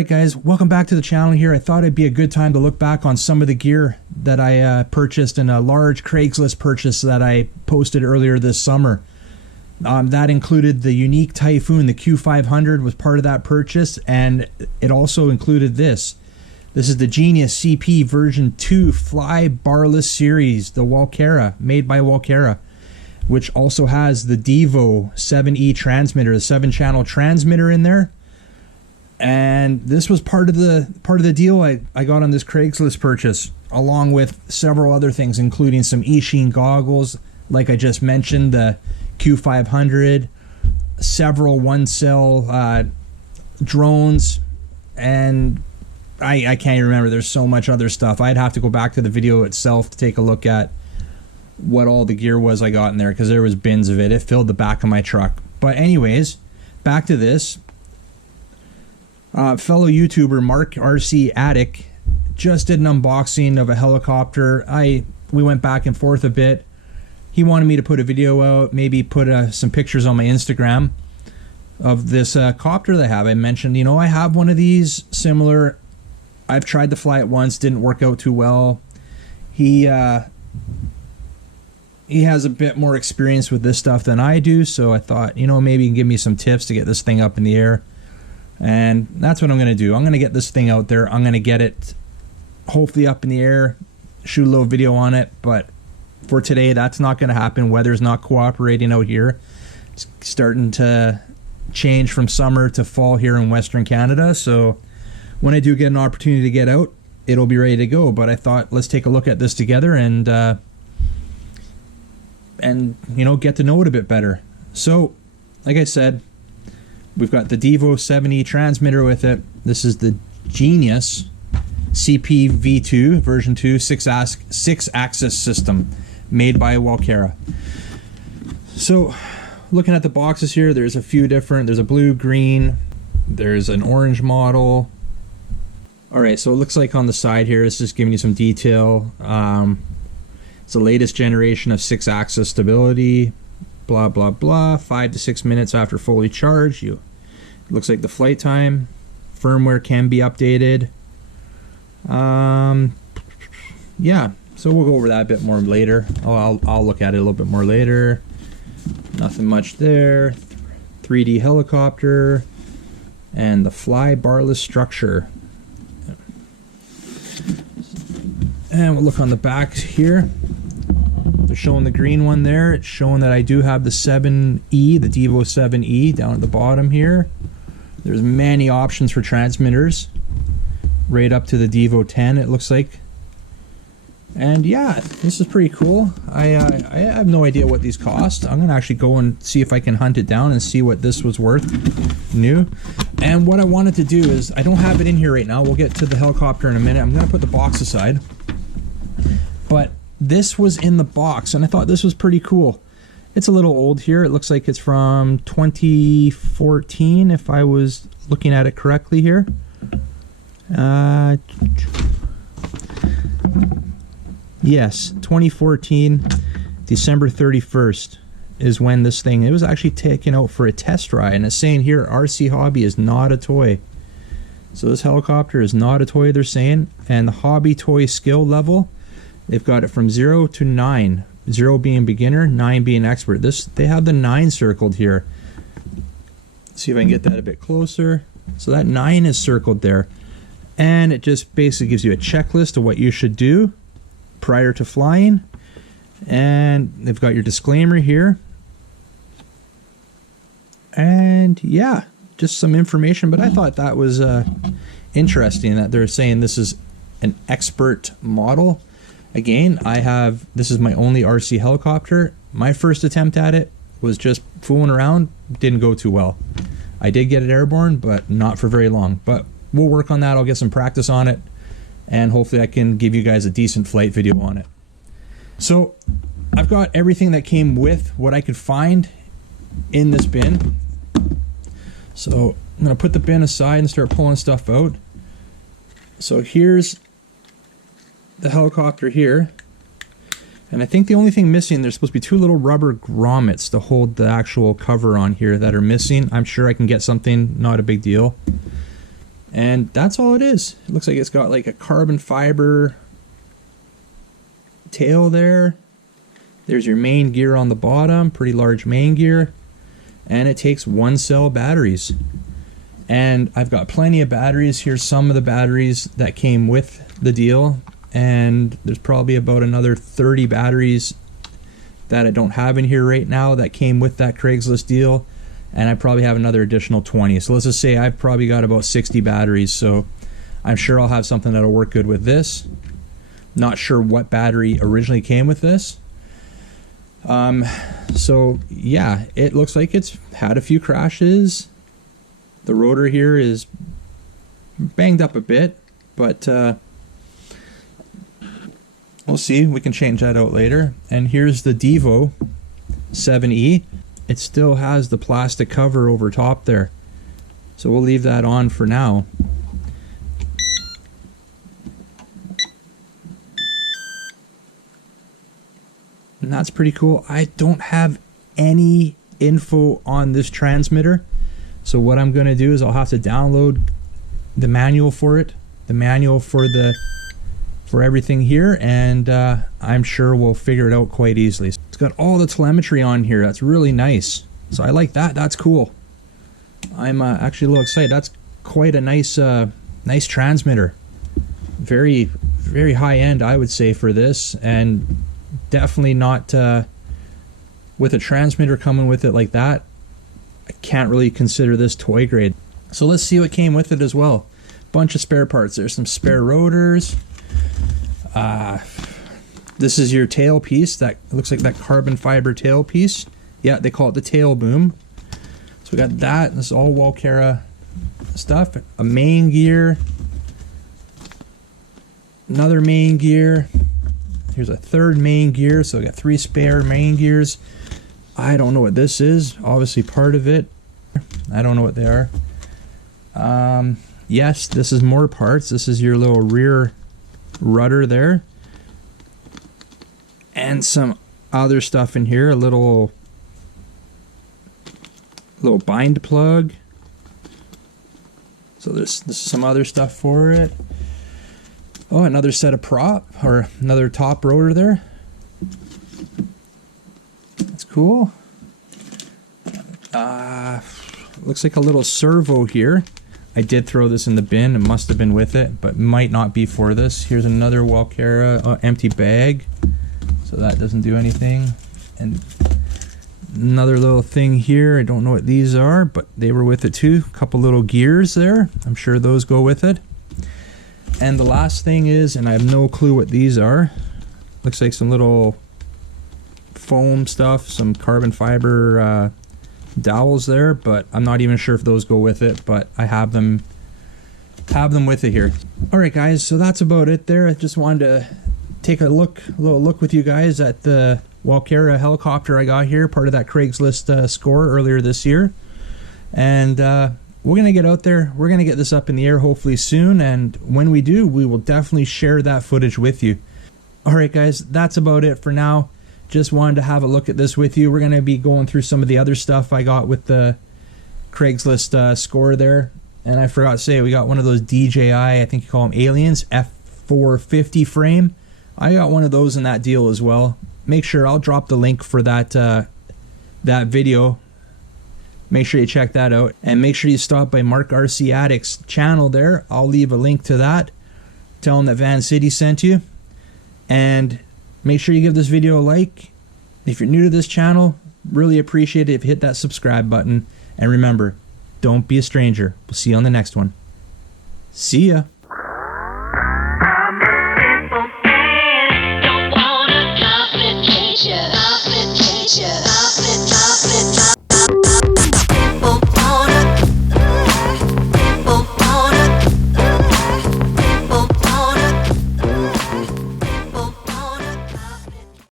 Alright guys, welcome back to the channel here. I thought it'd be a good time to look back on some of the gear that I purchased in a large Craigslist purchase that I posted earlier this summer. That included the Yuneec Typhoon. The Q500 was part of that purchase, and it also included this. This is the Genius CP V2 Fly Barless Series, the Walkera, made by Walkera, which also has the Devo 7E transmitter, the 7-channel transmitter in there. And this was part of the deal I got on this Craigslist purchase, along with several other things, including some Eachine goggles, like I just mentioned, the Q500, several one-cell drones, and I can't even remember. There's so much other stuff. I'd have to go back to the video itself to take a look at what all the gear was I got in there, because there was bins of it. It filled the back of my truck. But anyways, back to this. Fellow YouTuber Mark RC Attic just did an unboxing of a helicopter. We went back and forth a bit. He wanted me to put a video out, maybe put some pictures on my Instagram of this copter that I have. I mentioned, you know, I have one of these similar. I've tried to fly it once, didn't work out too well. He has a bit more experience with this stuff than I do, so I thought, you know, maybe he can give me some tips to get this thing up in the air. And that's what I'm going to do. I'm going to get this thing out there. I'm going to get it hopefully up in the air, shoot a little video on it. But for today, that's not going to happen. Weather's not cooperating out here. It's starting to change from summer to fall here in Western Canada. So when I do get an opportunity to get out, it'll be ready to go. But I thought, let's take a look at this together and you know, get to know it a bit better. So, like I said, we've got the Devo 7E transmitter with it. This is the Genius CP V2 version 2 6-axis system made by Walkera. So looking at the boxes here, there's a few different. There's a blue, green, there's an orange model. Alright, so it looks like on the side here, it's just giving you some detail. It's the latest generation of 6-axis stability. Blah blah blah. 5 to 6 minutes after fully charged. It looks like the flight time. Firmware can be updated. Yeah, so we'll go over that a bit more later. I'll look at it a little bit more later. Nothing much there. 3D helicopter and the fly barless structure. And we'll look on the back here. They're showing the green one there. It's showing that I do have the 7E, the Devo 7E down at the bottom here. There's many options for transmitters, right up to the Devo 10 it looks like. And yeah, this is pretty cool. I have no idea what these cost. I'm gonna actually go and see if I can hunt it down and see what this was worth new. And what I wanted to do is, I don't have it in here right now. We'll get to the helicopter in a minute. I'm gonna put the box aside. But this was in the box, and I thought this was pretty cool. It's a little old here. It looks like it's from 2014, if I was looking at it correctly here. Yes, 2014, December 31st is when this thing, it was actually taken out for a test ride, and it's saying here, RC Hobby is not a toy. So this helicopter is not a toy, they're saying, and the hobby toy skill level, they've got it from 0 to 9. 0 being beginner, 9 being expert. They have the 9 circled here. Let's see if I can get that a bit closer. So that 9 is circled there. And it just basically gives you a checklist of what you should do prior to flying. And they've got your disclaimer here. And yeah, just some information. But I thought that was interesting that they're saying this is an expert model. Again, this is my only RC helicopter. My first attempt at it was just fooling around. Didn't go too well. I did get it airborne, but not for very long. But we'll work on that. I'll get some practice on it, and hopefully I can give you guys a decent flight video on it. So I've got everything that came with what I could find in this bin. So I'm going to put the bin aside and start pulling stuff out. So here's the helicopter here, and I think the only thing missing, there's supposed to be 2 little rubber grommets to hold the actual cover on here that are missing. I'm sure I can get something, not a big deal. And that's all it is. It looks like it's got like a carbon fiber tail there. There's your main gear on the bottom, pretty large main gear. And it takes 1-cell batteries. And I've got plenty of batteries. Here's some of the batteries that came with the deal. And there's probably about another 30 batteries that I don't have in here right now that came with that Craigslist deal. And I probably have another additional 20. So let's just say I've probably got about 60 batteries. So I'm sure I'll have something that'll work good with this. Not sure what battery originally came with this. So yeah, it looks like it's had a few crashes. The rotor here is banged up a bit, but we'll see. We can change that out later. And here's the Devo 7E. It still has the plastic cover over top there, so we'll leave that on for now. And that's pretty cool. I don't have any info on this transmitter, so what I'm going to do is I'll have to download the manual for it, the manual for everything here, and I'm sure we'll figure it out quite easily. It's got all the telemetry on here. That's really nice. So I like that. That's cool. I'm actually a little excited. That's quite a nice nice transmitter. Very, very high end, I would say, for this, and definitely not with a transmitter coming with it like that. I can't really consider this toy grade. So let's see what came with it as well. Bunch of spare parts. There's some spare rotors. This is your tail piece. That looks like that carbon fiber tail piece. Yeah, they call it the tail boom. So we got that. This is all Walkera stuff. A main gear. Another main gear. Here's a third main gear. So we got 3 spare main gears. I don't know what this is. Obviously part of it. I don't know what they are. Yes, this is more parts. This is your little rear rudder there. And some other stuff in here. A little bind plug. So this is some other stuff for it. Oh, another set of prop, or another top rotor there. That's cool. Looks like a little servo here. I did throw this in the bin. It must have been with it, but might not be for this. Here's another Walkera empty bag. So that doesn't do anything. And another little thing here. I don't know what these are, but they were with it too. A couple little gears there. I'm sure those go with it. And the last thing is, and I have no clue what these are. Looks like some little foam stuff, some carbon fiber dowels there, but I'm not even sure if those go with it, but I have them with it here. Alright guys, so that's about it there. I just wanted to take a little look with you guys at the Walkera helicopter I got here, part of that Craigslist score earlier this year. And we're going to get out there. We're going to get this up in the air hopefully soon, and when we do, we will definitely share that footage with you. Alright guys, that's about it for now. Just wanted to have a look at this with you. We're going to be going through some of the other stuff I got with the Craigslist score there. And I forgot to say, we got one of those DJI, I think you call them Aliens, F450 frame. I got one of those in that deal as well. Make sure I'll drop the link for that that video. Make sure you check that out. And make sure you stop by Mark RC Addict's channel there. I'll leave a link to that. Tell him that Van City sent you. And make sure you give this video a like. If you're new to this channel, really appreciate it if you hit that subscribe button. And remember, don't be a stranger. We'll see you on the next one. See ya.